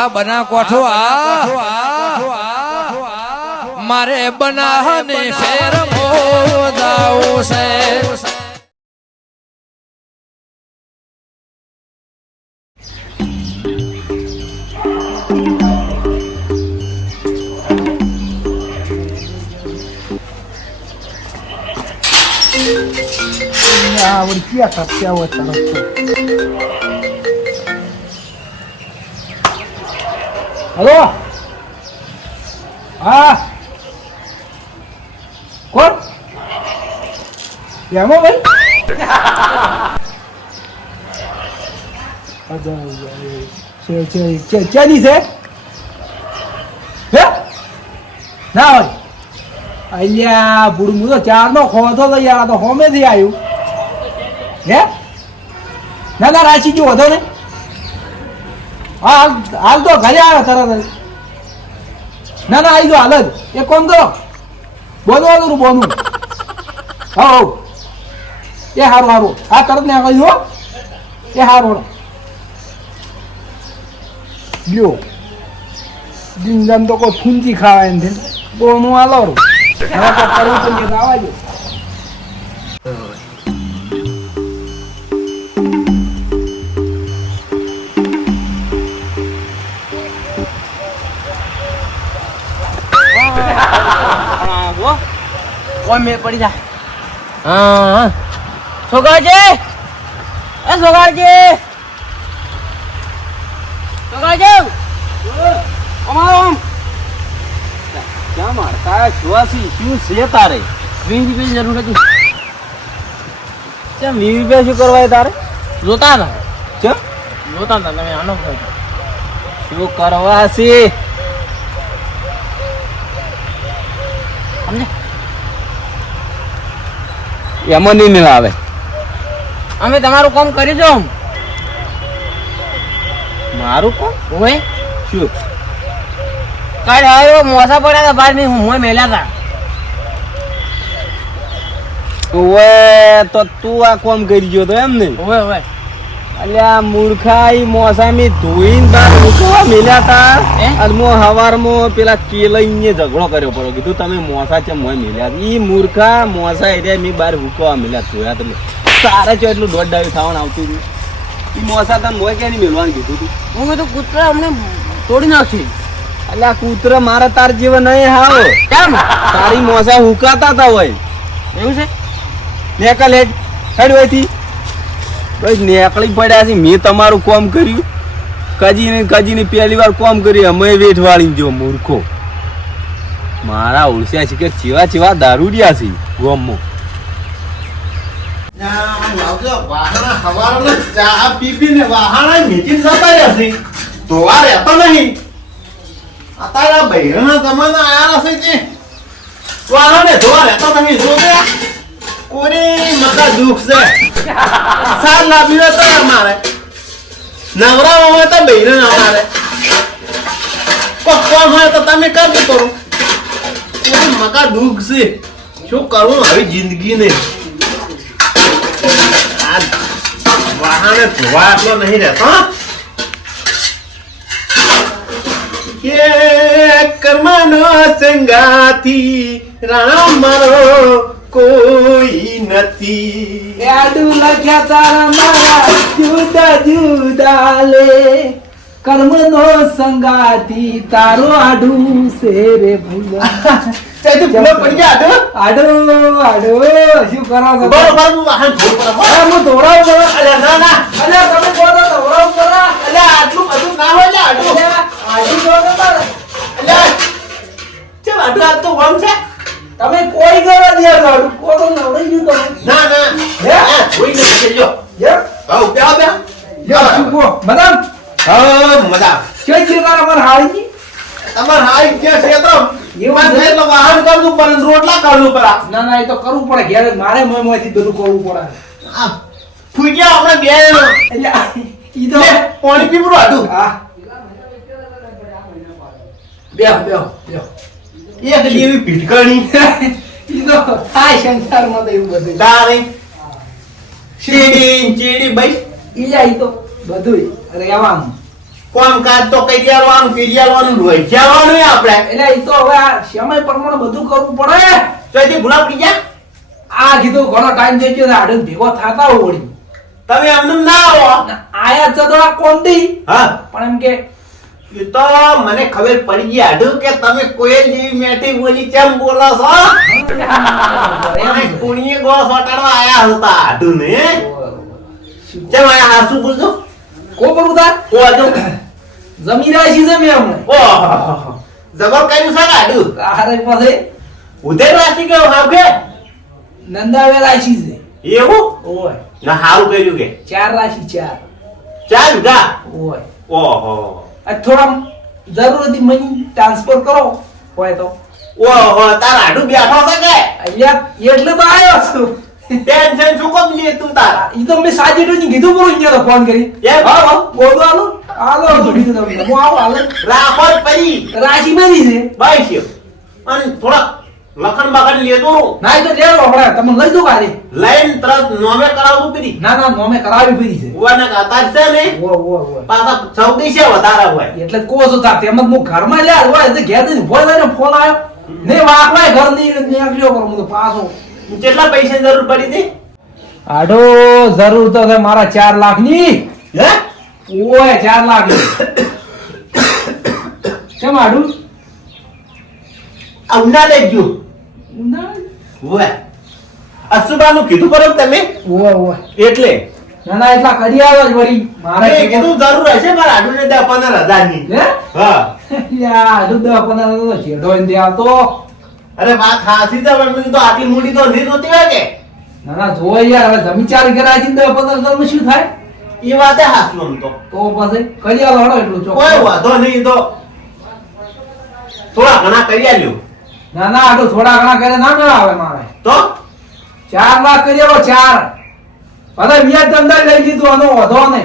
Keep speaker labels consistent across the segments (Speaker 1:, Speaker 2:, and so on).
Speaker 1: આ બના કોઠો આ. મારે બનાહને શેર મોદાવું છે.
Speaker 2: આવડ ક્યાં કાપ્યા હલો? હા? કોણ? એમો ભાઈ? ચેની છે? હે? ના હોય. અલ્યા બુડ તો ચાર નો ખો તો યાર તો હોમેથી આવ્યું. હે? ના ના, રાશી જો ને? હાલ હાલ તો ઘરે આવે તરત ના ના આવી જો હાલ જ. એક કોમ કરો. બોલો કરું બોનું. હા હો એ સારું સારું આ તરત ને આગળ હો એ સારું લ્યો. જીંજામ તો કોઈ ફૂંચી ખાવાય નથી. બોનું હાલો કરવું નહીં, આવવા
Speaker 3: ઓય મેં પડી જા? હા છોકરાજી એ છોકરાજી છોકરાજી અમારો આમ. ક્યાં માર તારા જોવાસી શું છે તારે? વીસ જરૂર હતી. કેમ વીસ રૂપિયા શું કરવા તારે? જોતા હતા. કેમ? જોતા હતા તમે આનો શું કરવા છે એમાં નહીં મિલાવે આવે અમે તમારું કામ કરીશું મારું કામ? ઓય. શું? કાલ આવ્યો મોસા પડ્યા હતા બહાર નહીં હું મેલ્યા હતા. ઓવે તો તું આ કામ કરી ગયો તો એમ નહીં ઓવે ઓવે અલ્યા મૂર્ખા ઈ મોસામી ધોઈને બાર મૂકવા મેલ્યા તા. અને મો હવારમાં પેલા કેલઈને ઝઘડો કર્યો પડ્યો. કીધું તમે મોસા છે મોય મેલ્યા ઈ મૂર્ખા મોસા એરિયા મી બાર મૂકવા મેલ્યા ધોયા તમે. તારે ચો એટલું દોઢ થવાનું આવતું હતું. ઈ મોસા તને મોય ક્યાં નહીં મેલવાનું કીધું તું? હું તો કૂતરા અમને તોડી નાખી અલ્યા કૂતરા મારા તાર જેવા નહીં હાવ. કેમ? તારી મોસા હુકાતા તા હોય. એવું છે? નેકલ હેડ હેડ હોયથી બસ નેકળી પડ્યા છે. મેં તમારું કોમ કર્યું. કજીને કજીને પહેલી વાર કોમ કર્યું અમે વેઠ વાળી જો, મૂર્ખો. મારા ઓળસ્યા છે કે ચેવા ચેવા દારૂડિયા છે
Speaker 4: અત્યારે આ બૈરાના જમાના આયા છે કે? વાહણે ધોવા રહેતો નહીં. જો કે કોની મકા દુઃખ છે? સાર લાવી તો અમારે નવરા હોય તો બૈરા અમારે કોક કોમ હોય તો તમે કરી કરું કોની મકા દુઃખ છે? શું કરવું હવે જિંદગીને? આ વાહને ધોવા એટલો નહીં રહેતો કે કર્મનો સંગાથી રામ મારો કોઈ નથી.
Speaker 2: આડું લખ્યા તારા મારા જુદા જુદા લે. કર્મનો સંગાતી તારો આડું છે રે ભૈયા
Speaker 4: તે તું ભૂલો પડી ગયા?
Speaker 2: આડો આડો શું કરો છો?
Speaker 4: બરોબર હું વાહન ધોઉં
Speaker 2: હું. દોડાવું કરો
Speaker 4: અલ્યા ના ના.
Speaker 2: અલ્યા તમે બોલો દોડાવું કરો
Speaker 4: અલ્યા આટલું બધું ના હોય.
Speaker 2: આડું. દોડો તારે.
Speaker 4: અલ્યા ચેમ આટલું આ તો વમ છે?
Speaker 2: તમે કોઈ કરો દે આડું કો તો નવડાઈ ગયું તમે.
Speaker 4: ના ના.
Speaker 2: હે?
Speaker 4: કોઈ કોઈ નથી. જો
Speaker 2: હે?
Speaker 4: હા બે બે
Speaker 2: યો શું મદામ
Speaker 4: હા મદામ
Speaker 2: કે છે તારા મારા હાળી
Speaker 4: તમાર હાળી કે છે
Speaker 2: તો
Speaker 4: એમાં થાય તો વાહન કરવું પડે ને રોટલા કરવું પરા
Speaker 2: ના ના એ તો કરવું પડે. ઘેર મારે મોય મોયથી બધું કરવું પડે.
Speaker 4: આ ફૂટ્યા આપણે બે
Speaker 2: એટલે ઈ તો
Speaker 4: પાણી પીવડું હતું
Speaker 2: હા. બે બે બેહો
Speaker 4: એક જેવી ભીટકણી.
Speaker 2: ઈ તો સંસારમાં તો એવું બધું
Speaker 4: તારે ચીડી ચીડી ભાઈ
Speaker 2: ઈ જાય ઈ તો બધું રહેવાનું
Speaker 4: કોણ કાજ તો કઈ આલવાનું કઈ આલવાનું રોઈ જવાનું આપણે.
Speaker 2: એટલે ઈ તો હવે આ સમય પ્રમાણે બધું કરવું પડે.
Speaker 4: તો એથી ભૂલા પડી ગયા?
Speaker 2: આ કીધું ઘણો ટાઈમ થઈ ગયો આડે ભેગો થતા હોય.
Speaker 4: તમે એમને ના આવો.
Speaker 2: આયા છે તો કોણ દી
Speaker 4: હા.
Speaker 2: પણ એમ કે
Speaker 4: એ તો મને ખબર પડી ગઈ આડું કે તમે કોયલ જેવી મેઠી બોલી કેમ બોલો છો? કુણીએ ગો ફટાડવા આયા હતા આડું ને કેમ આયા? હાસુ બોલજો.
Speaker 2: કો કરું તાર?
Speaker 4: ઓ આડુ
Speaker 2: જમી રાશી છે મેં હમણાં
Speaker 4: ઓહ. જબર કર્યું ને આડું
Speaker 2: આહારે પાસે
Speaker 4: ઉદય રાશિ કે?
Speaker 2: નંદાવે રાશી છે.
Speaker 4: એવું?
Speaker 2: ઓય.
Speaker 4: ના હારું કર્યું કે.
Speaker 2: ચાર રાશિ ચાર.
Speaker 4: ચાર ગા
Speaker 2: ઓય.
Speaker 4: ઓહો.
Speaker 2: થોડા જરૂરથી મની ટ્રાન્સફર કરો. હોય તો.
Speaker 4: ઓહો તારા આડું બેઠો છે કે?
Speaker 2: અહીંયા એટલે તો આવ્યો છું.
Speaker 4: ટેન્શન શું કોમ લે તું તારા?
Speaker 2: ઈ તો મેં સાજી ટોની કીધું પૂરું અહીંયા તો ફોન કરી.
Speaker 4: એ
Speaker 2: હા હા બોલો આલો હાલો તો કીધું તમને હું આવો આલો
Speaker 4: રાખો રાજી પડી
Speaker 2: રાશિ બની છે.
Speaker 4: બાઈ અને થોડા લખન બખન લેતો રહું.
Speaker 2: ના એ તો લો હમણાં. તમે લઈ દો ગાડી.
Speaker 4: લઈને તરત નોમે કરાવવું પડી
Speaker 2: ના ના નોમે કરાવી પડી છે.
Speaker 4: ઉવાના કાતા છે ને?
Speaker 2: ઓ ઓ ઓ
Speaker 4: પાછા ચૌદી છે વધારે હોય.
Speaker 2: એટલે કો છો તાર તેમ હું ઘરમાં લે હોય એટલે ઘેર જઈને ઊભો થઈને ફોન આવ્યો. ને વાકવાય ઘરની નીકળ્યો પર હું તો પાછો.
Speaker 4: કેટલા પૈસાની જરૂર પડી હતી?
Speaker 2: આડો જરૂર તો છે મારા ચાર લાખની
Speaker 4: હે?
Speaker 2: ઓય ચાર લાખની કેમ આડું?
Speaker 4: આ ઉના લેજો ઓય અસુબાનું કીધું બરોબર તમે?
Speaker 2: ઓય ઓય
Speaker 4: એટલે?
Speaker 2: ના ના એટલા કરી આવ્યો જ વળી. મારે
Speaker 4: કીધું જરૂર હશે મારા આડુને દે પંદર હજારની
Speaker 2: હે?
Speaker 4: હા.
Speaker 2: યા આડું દસ પંદર તો જેઠો એને દે આવતો.
Speaker 4: અરે વાત હાસી પણ આટલી મૂડી તો નહીં જોતી હોય
Speaker 2: ના ના જોવા યાર હવે જમી ચાર ઘરે છે પંદર હજારમાં શું થાય?
Speaker 4: એ વાતે તો.
Speaker 2: તો પછી કરી આવો એટલું
Speaker 4: કોઈ વાંધો નહીં તો. થોડા ઘણા કરી આલ્યો.
Speaker 2: ના ના આડું થોડા ઘણા કરે ના ના આવે મારે.
Speaker 4: તો?
Speaker 2: ચાર લાખ કરી આવો ચાર. ભલે વ્યાજ ધંધા લઈ લીધું આનો વધો ને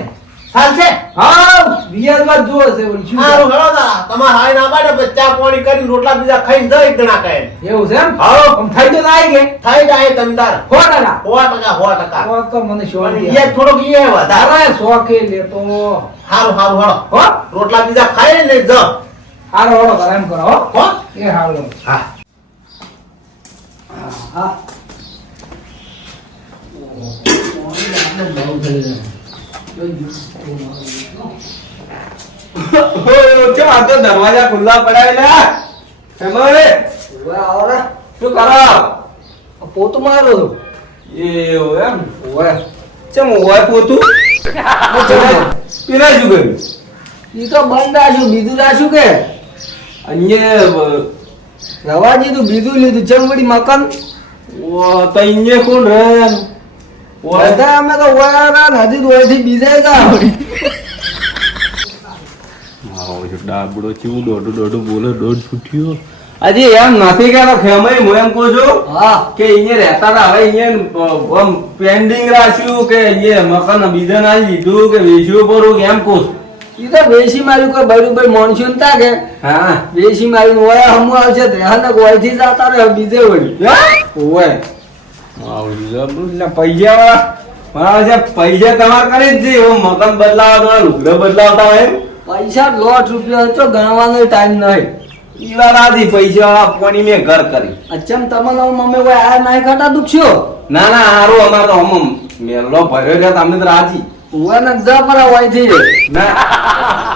Speaker 4: ચાલશે?
Speaker 2: હા વ્યાજમાં જોવે છે
Speaker 4: સારું હળો તા તમારે હાય ના પાડે પછી ચા પાણી કરીને રોટલા બીજા ખાઈને જાય જણા કહે
Speaker 2: એવું છે એમ. આમ થઈ તો જાય કે?
Speaker 4: થઈ જાય તંદાર
Speaker 2: હો ટકા.
Speaker 4: હો ટકા હો ટકા.
Speaker 2: હો તો મને શોખ.
Speaker 4: એ થોડોક એ વધારે.
Speaker 2: અરે લે લેતો
Speaker 4: સારું સારું હળો.
Speaker 2: હો?
Speaker 4: રોટલા બીજા ખાઈ ને જ
Speaker 2: હારો હળો કરે એમ કરો હો.
Speaker 4: હો?
Speaker 2: એ હાલો.
Speaker 4: હા.
Speaker 2: હા
Speaker 3: દરવાજા ખુલ્લા પડાયેલા શું કરો
Speaker 2: પોતું મારો છું
Speaker 3: એવું એમ
Speaker 2: હોય
Speaker 3: ચમ હોય પોતું પેલા શું કર્યું
Speaker 2: એ તો બંધ રાખ્યું, બીજું રાખ્યું કે?
Speaker 3: અહીંયા
Speaker 2: રવા દીધું બીજું લીધું. ચમ વળી મકાન?
Speaker 3: ઓ તો ઇને કોણ રે
Speaker 2: બધા અમે તો ઓયારા નદી દોયથી બીજા જા.
Speaker 3: ડાબડો ચીવું દોઢું દોઢું બોલે દોઢ છૂટ્યો. હજી એમ નથી કહેતો ખેમય હું એમ કહું છું
Speaker 2: હા.
Speaker 3: કે અહીંયા રહેતા હતા. હવે અહીંયા પેન્ડિંગ રાખ્યું કે અહીંયા મકાન બીજા ના લીધું કે વેચ્યું પડું કે એમ કહું છું.
Speaker 2: ઈ તો વેસી માર્યું કોઈ બરોબર ભાઈ મોણશું ને તા કે
Speaker 3: હા.
Speaker 2: વેસી માર્યું હોય હમુ આવશે રહેને કોઈ થી જાતા રે બીજે વળી ઓય
Speaker 3: એટલે પૈસા મારા છે પૈસા તમારે કરી જ એવો મકાન બદલાવા તમારે લુગડો બદલાવતા હોય
Speaker 2: પૈસા લોટ રૂપિયા તો ગણવાનો ટાઈમ નહીં.
Speaker 3: ઈ વાત આથી પૈસા વાળા પોણી મેં ઘર કરી.
Speaker 2: અચ્છમ તમને મમ્મી કોઈ આ નાય ખાતા દુખ્યો
Speaker 3: ના ના હારું અમાર તો હમ મેલો ભર્યો છે તમને તો રાજી.
Speaker 2: ઓય ને પરા ઓયથી
Speaker 3: ના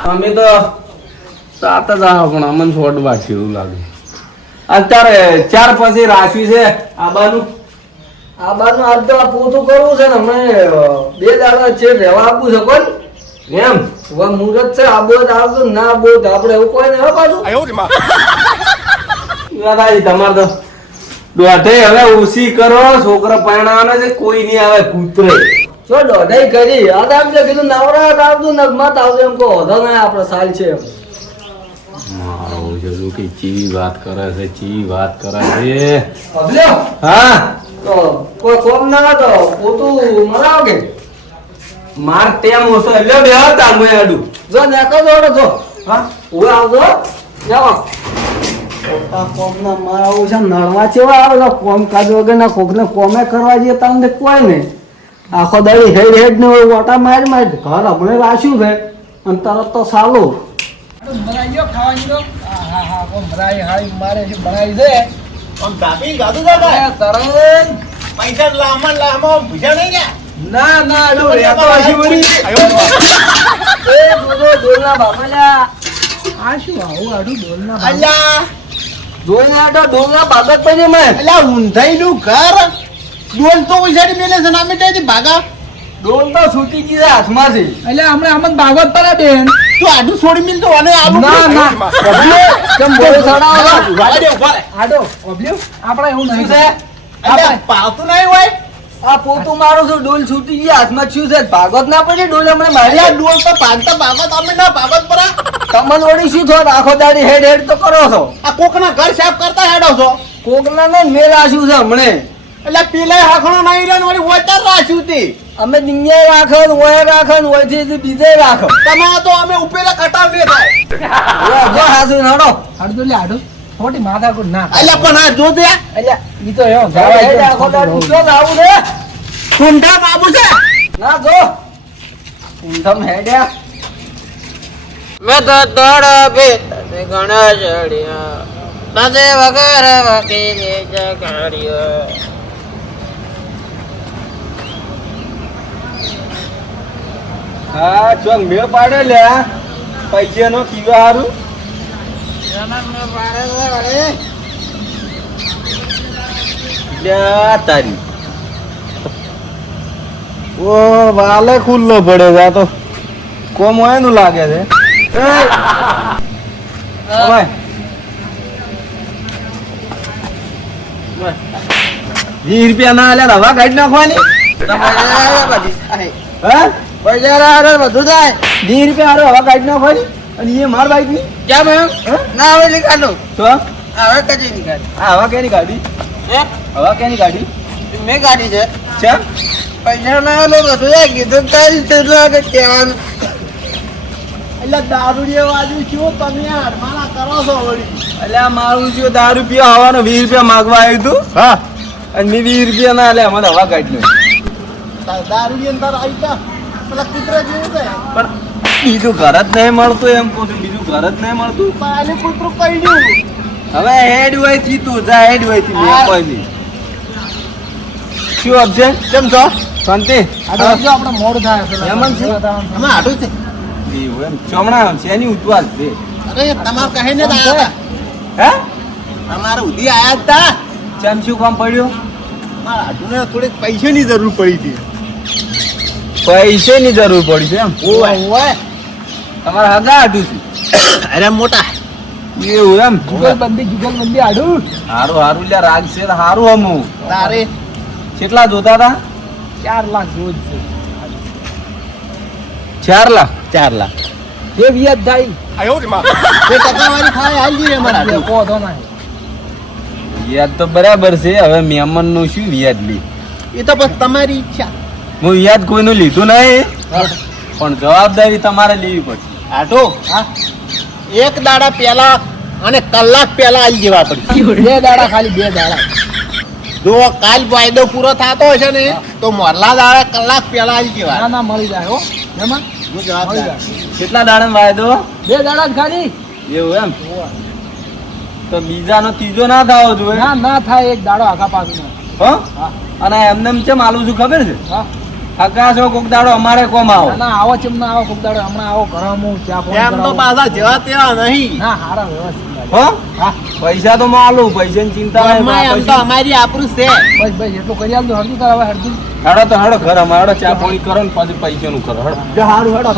Speaker 3: અમે તો સાત જ આવો પણ અમને છોડવા છે એવું લાગે અત્યારે ચાર પછી રાખ્યું છે આ બાનું
Speaker 2: આજ તો આ કરવું છે ને અમે બે દાડા છે રહેવા આપવું છે કોણ
Speaker 3: એમ?
Speaker 2: હવે મુહૂર્ત છે આ બોધ આવતો ના બોધ આપણે એવું કોઈ ને પાછું
Speaker 3: તમારે તો દોઢે હવે ઉસી કરો છોકરા પરણાવાના છે કોઈ નહીં આવે કૂતરે.
Speaker 2: જો દોઢાઈ કરી યાદ આપજો કીધું નવરાત આવતું ને મત આવતું. એમ કહો વધો ના આપણે સાલ છે એમ.
Speaker 3: મારો જરું કે ચી વાત કરે છે ચી વાત કરે છે. હા?
Speaker 2: તો કોઈ કોમ ના તો પોતું મરાવ કે?
Speaker 3: માર તેમ ઓછો એટલે બે હતા મેં અડું
Speaker 2: જો નેકો દોડો જો.
Speaker 3: હા?
Speaker 2: ઉવે આવજો જાઓ. પોતા કોમ ના મરાવું છે નળવા ચેવા આવે કોમ કાજ વગર ના કોક ને કોમે કરવા જઈએ તમને કોઈ નહીં. આખો દળી હેડ હેડ ને ઓટા માર માર. ઘર હમણે રાખ્યું છે.
Speaker 3: અને તરત તો સાલો.
Speaker 2: ના ના ડોલના
Speaker 3: બાબત પડી મેં
Speaker 4: અલ્યા ઊંધાઈનું ઘર. ડોલ તો ઉછાડી મેલે છે નામે ત્યાંથી ભાગા.
Speaker 3: ડોલ તો છૂટી ગઈ હાથમાં છે
Speaker 2: એટલે હમણાં અમન ભાગવત પર બેન.
Speaker 4: તું આડું છોડી મિલ તો અને આબુ
Speaker 2: ના ના.
Speaker 3: કેમ બોલ સડાવો
Speaker 4: ઊભા રે, ઊભા રે.
Speaker 2: આડો ઓબ્લ્યુ આપણે એવું નહીં
Speaker 3: છે?
Speaker 4: અલ્યા પાવતું નહીં હોય?
Speaker 3: આ પોતું મારું છું ડોલ છૂટી ગઈ હાથમાં છું છે. ભાગવત ના પડી ડોલ હમણાં મારી.
Speaker 4: આ ડોલ તો ભાગતા ભાગત અમે ના ભાગત પરા.
Speaker 3: તમને વળી શું છો આખો દાડી હેડ હેડ તો કરો છો.
Speaker 4: આ કોકના ઘર સાફ કરતા હેડો છો.
Speaker 3: કોકના ને મેલ આશું છે હમણે.
Speaker 4: એટલે પેલા રાખણો નહીં રહ્યો વળી વચર રાખ્યું તે.
Speaker 3: અમે દિંગે રાખો ઓય રાખો ઓયથી બીજે રાખો.
Speaker 4: તમારે તો અમે ઉપેલા કટાવ લે થાય.
Speaker 3: ઓય, જો હાસુ નડો.
Speaker 2: આડું લે હાડો. ખોટી માથા કો ના
Speaker 4: અલ્યા પણ આ જો
Speaker 2: એટલે ઈ તો એવો
Speaker 3: જાવા દાડી જો લાવું ને
Speaker 4: કુંઠા બાબુ છે.
Speaker 3: ના જો. ઊંધમ હેડ્યા.
Speaker 5: મેં તો દોડ ભીતર ઘણા ચડ્યા. તને વગર વકીલે જગાડ્યો
Speaker 3: હા ચોક મેળ પાડે લે પૈસા નો કીવા હારું. તારી. ઓ વાલે ખુલ્લો પડે છે આ તો. કોમ હોયનું લાગે છે. વીસ રૂપિયા ના આલ્યા હવા કાઢી નાખવાની? હા?
Speaker 5: પૈસા બધું થાય.
Speaker 3: વીસ રૂપિયા હારું હવા કાઢી નાખવાની અને એ માર બાઈકની
Speaker 5: કેમ એમ? ના હવે નીકાળો
Speaker 3: તો
Speaker 5: હવે કદી નીકાળ
Speaker 3: આ હવા કેની કાઢી હવા કેની કાઢી
Speaker 5: મેં કાઢી છે.
Speaker 3: ચા
Speaker 5: પૈસા ના આલો બધું થાય કીધું કઈ તેટલું આગળ કહેવાનું.
Speaker 4: એટલે દારૂડિયા બાજુ શું તમે આ હડમાણા કરો છો વળી.
Speaker 3: એટલે આ મારું શું દારૂ રૂપિયા હવાનો વીસ રૂપિયા માગવા આવ્યું તું?
Speaker 4: હા.
Speaker 3: અને મેં વીસ રૂપિયા ના લે મને હવા કાઢી
Speaker 4: દારૂડિયા અંદર આવી
Speaker 3: પણ બીજું ઘર જ નહીં મળતું એમ કહું છું. બીજું ઘર જ નહીં મળતું.
Speaker 4: પાલે કૂતરું કઈ
Speaker 3: હવે હેડ હોયથી તું જા હેડ હોયથી મેં કોઈ નહીં. શું અબજે? કેમ છો? શાંતિ?
Speaker 2: આપણે મોડ થાય પેલા.
Speaker 3: એમ જ છે?
Speaker 4: અમે આટું છે.
Speaker 3: ચોમણા છે એની ઉતવાલ છે.
Speaker 4: અરે તમારે કહે ને આયા
Speaker 3: હે?
Speaker 4: તમારે ઉધી આયા હતા
Speaker 3: ચમ શું કામ પડ્યું?
Speaker 4: મારા આટુને થોડીક પૈસાની જરૂર પડી હતી.
Speaker 3: પૈસાની જરૂર પડી છે એમ. તમારા હગા આટું
Speaker 4: અરે મોટા.
Speaker 3: એવું એમ?
Speaker 2: જુગલબંધી જુગલબંધી આડું.
Speaker 3: હારું હારું લ્યા રાગ છે તો હારું અમુ
Speaker 4: તારે.
Speaker 3: કેટલા જોતા હતા?
Speaker 2: ચાર લાખ રોજ છે.
Speaker 3: ચાર લાખ?
Speaker 4: ચાર લાખ.
Speaker 2: જે વ્યાજ થાય.
Speaker 4: બે ટકાવાળી ખાય હાલ જઈએ અમારા
Speaker 2: એટલે
Speaker 4: હાટુ.
Speaker 2: કહો તો ના
Speaker 3: વ્યાજ તો બરાબર છે હવે મહેમાનનું શું વ્યાજ લી?
Speaker 4: એ તો બસ તમારી ઈચ્છા.
Speaker 3: હું યાદ કોઈનું લીધું નહીં. પણ જવાબદારી તમારે લેવી પડશે.
Speaker 4: આટો. એક દાડા પહેલા અને કલાક પહેલા આવી જવા પડશે.
Speaker 2: બે દાડા ખાલી બે દાડા.
Speaker 4: જો કાલ વાયદો પૂરો થતો હશે ને તો મોરલા દાડા કલાક પહેલા આવી જવા.
Speaker 2: ના ના મળી જાય હો. એમાં?
Speaker 4: હું જવાબદાર.
Speaker 3: કેટલા દાડા વાયદો?
Speaker 2: બે દાડા ખાલી.
Speaker 3: એવું એમ? તો બીજાનો ત્રીજો ના થવો જોઈએ.
Speaker 2: ના ના થાય એક દાડો આખા પાછું
Speaker 3: હો?
Speaker 2: હા.
Speaker 3: અને એમને એમ છે માલું છું ખબર છે?
Speaker 2: હા.
Speaker 3: આકાશો કોકદાડો અમારે કોમ આવો?
Speaker 2: ના આવો ચમ ના આવો ખૂબ દાડો હમણાં આવો હું ચા ફોન
Speaker 4: એમ તો પાછા જેવા તેવા નહીં.
Speaker 2: ના હારા વ્યવસ્થિત
Speaker 3: હો? પૈસા તો માલું આલું પૈસાની ચિંતા નહીં,
Speaker 4: એમ તો અમારી આપણું છે.
Speaker 2: બસ બસ એટલું કરી આલજો હરજુ કરાવે હરજી
Speaker 3: હડો તો હેડો ઘર અમારે ચા પાણી કરો ને પછી પૈસાનું કરો હેડો.
Speaker 4: સારું હેડો